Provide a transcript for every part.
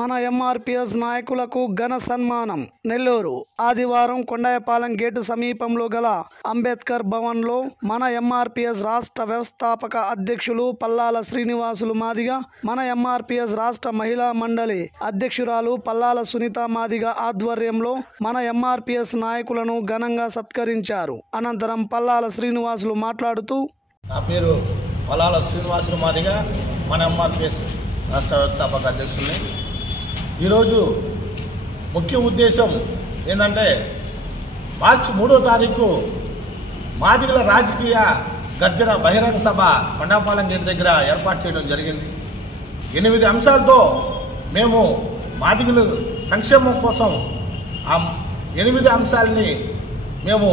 మన ఎంఆర్పిఎస్ నాయకులకు ఘన సన్మానం. నెల్లూరు ఆదివారం కొండాయపాలెం గేటు సమీపంలో గల అంబేద్కర్ భవన్లో మన ఎంఆర్పిఎస్ రాష్ట్ర వ్యవస్థాపక అధ్యక్షులు పల్లాల శ్రీనివాసులు మాదిగ, మన ఎంఆర్పిఎస్ రాష్ట్ర మహిళా మండలి అధ్యక్షురాలు పల్లాల సునీత మాదిగ ఆధ్వర్యంలో మన ఎంఆర్పిఎస్ నాయకులను ఘనంగా సత్కరించారు. అనంతరం పల్లాల శ్రీనివాసులు మాట్లాడుతూ, నా పేరు పల్లాల శ్రీనివాసులు మాదిగ, మన ఎంఆర్పిఎస్ రాష్ట్ర వ్యవస్థాపక అధ్యక్షుల్ని. ఈరోజు ముఖ్య ఉద్దేశం ఏంటంటే, మార్చి 3వ తారీఖు మాదిగల రాజకీయ గర్జన బహిరంగ సభ కొండాపాలెం గేట్ దగ్గర ఏర్పాటు చేయడం జరిగింది. 8 అంశాలతో మేము మాదిగల సంక్షేమం కోసం ఆ 8 అంశాలని మేము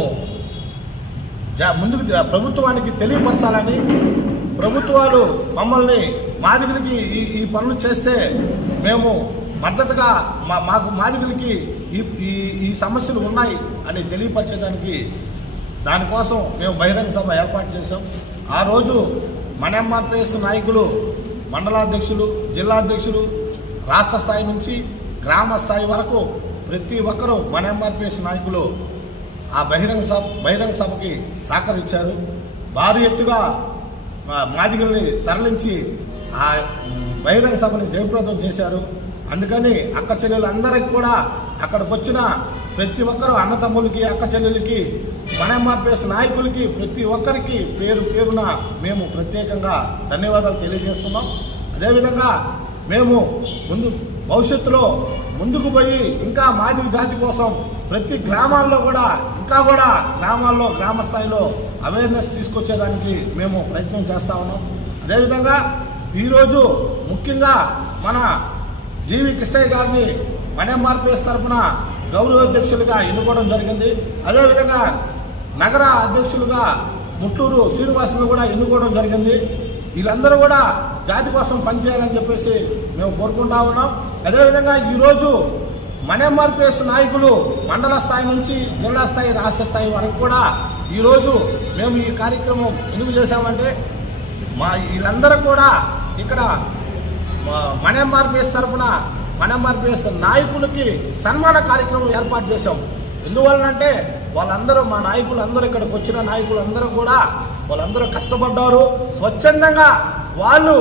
ముందుకు ప్రభుత్వానికి తెలియపరచాలని, ప్రభుత్వాలు మమ్మల్ని మాదిగలకి ఈ పనులు చేస్తే మేము మద్దతుగా మాకు మాదిగలకి ఈ సమస్యలు ఉన్నాయి అని తెలియపరిచేదానికి దానికోసం మేము బహిరంగ సభ ఏర్పాటు చేశాం. ఆ రోజు మన ఎంఆర్పిఎస్ నాయకులు, మండలాధ్యక్షులు, జిల్లా అధ్యక్షులు, రాష్ట్ర స్థాయి నుంచి గ్రామ స్థాయి వరకు ప్రతి ఒక్కరూ మన ఎంఆర్పిఎస్ నాయకులు ఆ బహిరంగ సభకి సహకరించారు. భారీ ఎత్తుగా మాదిగల్ని తరలించి ఆ బహిరంగ సభని జయప్రదం చేశారు. అందుకని అక్క చెల్లెలందరికీ కూడా, అక్కడికి వచ్చిన ప్రతి ఒక్కరు అన్నతమ్ములకి, అక్క చెల్లెలకి, మన ఎంఆర్పిఎస్ నాయకులకి ప్రతి ఒక్కరికి పేరు పేరున మేము ప్రత్యేకంగా ధన్యవాదాలు తెలియజేస్తున్నాం. అదేవిధంగా మేము భవిష్యత్తులో ముందుకు పోయి ఇంకా మాదిగ జాతి కోసం ప్రతి గ్రామాల్లో కూడా గ్రామాల్లో గ్రామ స్థాయిలో అవేర్నెస్ తీసుకొచ్చేదానికి మేము ప్రయత్నం చేస్తా ఉన్నాం. అదేవిధంగా ఈరోజు ముఖ్యంగా మన జీవి కృష్ణయ్య గారిని మన ఎంఆర్పిఎస్ తరఫున గౌరవాధ్యక్షులుగా ఎన్నుకోవడం జరిగింది. అదేవిధంగా నగర అధ్యక్షులుగా ముట్టూరు శ్రీనివాసులు కూడా ఎన్నుకోవడం జరిగింది. వీళ్ళందరూ కూడా జాతి కోసం పనిచేయాలని చెప్పేసి మేము కోరుకుంటా ఉన్నాం. అదేవిధంగా ఈరోజు మన ఎంఆర్పిఎస్ నాయకులు మండల స్థాయి నుంచి జిల్లా స్థాయి, రాష్ట్ర స్థాయి వరకు కూడా ఈరోజు మేము ఈ కార్యక్రమం ఎందుకు చేశామంటే, వీళ్ళందరూ కూడా ఇక్కడ మన ఎంఆర్పిఎస్ తరఫున మన ఎంఆర్పిఎస్ నాయకులకి సన్మాన కార్యక్రమం ఏర్పాటు చేశాం. ఎందువలనంటే వాళ్ళందరూ, మా నాయకులు అందరూ, ఇక్కడికి వచ్చిన నాయకులు అందరూ కూడా వాళ్ళందరూ కష్టపడ్డారు. స్వచ్ఛందంగా వాళ్ళు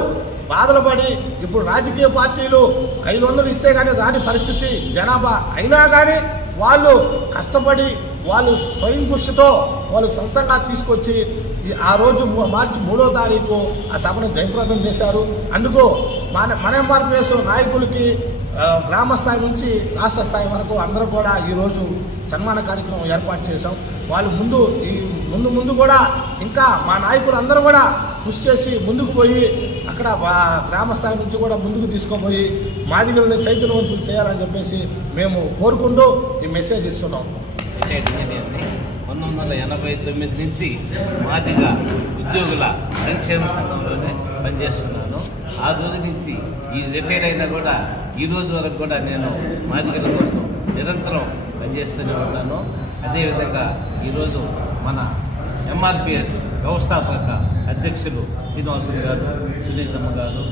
బాధలు పడి, ఇప్పుడు రాజకీయ పార్టీలు 500 ఇస్తే కానీ రాని పరిస్థితి జనాభా అయినా కానీ వాళ్ళు కష్టపడి, వాళ్ళు స్వయం కృషితో వాళ్ళు సొంతంగా తీసుకొచ్చి ఆ రోజు మార్చి 3వ తారీఖు ఆ సభను జయప్రదం చేశారు. అందుకు మన ఎంఆర్పిఎస్ నాయకులకి గ్రామ స్థాయి నుంచి రాష్ట్ర స్థాయి వరకు అందరూ కూడా ఈరోజు సన్మాన కార్యక్రమం ఏర్పాటు చేశాం. వాళ్ళు ముందు కూడా ఇంకా మా నాయకులు అందరూ కూడా కృషి చేసి ముందుకు పోయి అక్కడ గ్రామ స్థాయి నుంచి కూడా ముందుకు తీసుకుపోయి మాదిగల్ని చైతన్యవంతులు చేయాలని చెప్పేసి మేము కోరుకుంటూ ఈ మెసేజ్ ఇస్తున్నాం. 1989 నుంచి మాదిగ ఉద్యోగుల సంక్షేమ సంఘంలోనే పనిచేస్తున్నాను. ఆ రోజు నుంచి ఈ రిటైర్డ్ అయినా కూడా ఈ రోజు వరకు కూడా నేను మాదిగల కోసం నిరంతరం పనిచేస్తూనే ఉన్నాను. అదేవిధంగా ఈరోజు మన ఎంఆర్పిఎస్ వ్యవస్థాపక అధ్యక్షులు శ్రీనివాసులు గారు, సునీతమ్మ గారు,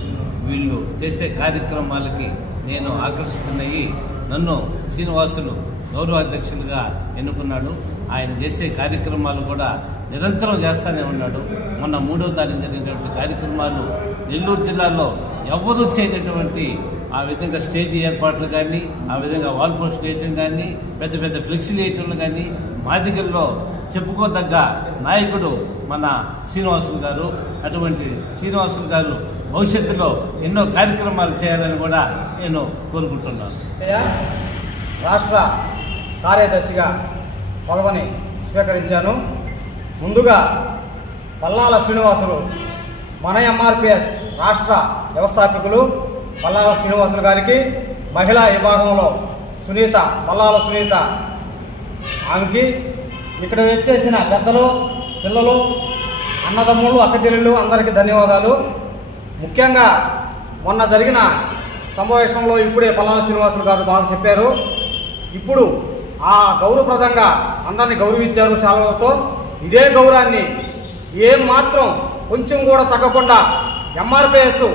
వీళ్ళు చేసే కార్యక్రమాలకి నేను ఆకర్షిస్తున్నాయి. నన్ను శ్రీనివాసులు గౌరవాధ్యక్షులుగా ఎన్నుకున్నాడు. ఆయన చేసే కార్యక్రమాలు కూడా నిరంతరం చేస్తూనే ఉన్నాడు. మొన్న 3వ తారీఖు జరిగినటువంటి కార్యక్రమాలు నెల్లూరు జిల్లాలో ఎవరూ చేయనటువంటి ఆ విధంగా స్టేజీ ఏర్పాట్లు కానీ, ఆ విధంగా వాల్ పోస్ట్ వేయటం కానీ, పెద్ద పెద్ద ఫ్లెక్సీలు వేయటం కానీ, మాదిగల్లో చెప్పుకోదగ్గ నాయకుడు మన శ్రీనివాసులు గారు. అటువంటి శ్రీనివాసులు గారు భవిష్యత్తులో ఎన్నో కార్యక్రమాలు చేయాలని కూడా నేను కోరుకుంటున్నాను. రాష్ట్ర కార్యదర్శిగా పదవిని స్వీకరించాను. ముందుగా పల్లాల శ్రీనివాసులు, మన ఎంఆర్పిఎస్ రాష్ట్ర వ్యవస్థాపకులు పల్లాల శ్రీనివాసులు గారికి, మహిళా విభాగంలో పల్లాల సునీత ఆమెకి, ఇక్కడ వచ్చేసిన పెద్దలు, పిల్లలు, అన్నదమ్ములు, అక్క చెల్లెళ్ళు అందరికీ ధన్యవాదాలు. ముఖ్యంగా మొన్న జరిగిన సమావేశంలో ఇప్పుడే పల్లాల శ్రీనివాసులు గారు బాగా చెప్పారు. ఇప్పుడు ఆ గౌరవప్రదంగా అందరినీ గౌరవించారు శాలలతో. ఇదే గౌరవాన్ని ఏం మాత్రం కొంచెం కూడా తగ్గకుండా ఎంఆర్పిఎస్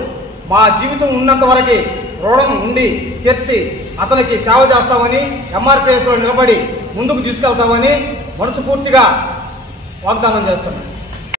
మా జీవితం ఉన్నంత వరకు రుణం ఉండి తీర్చి అతనికి సేవ చేస్తామని ఎంఆర్పిఎస్లో నిలబడి ముందుకు తీసుకెళ్తామని మనస్ఫూర్తిగా వాగ్దానం చేస్తున్నాం.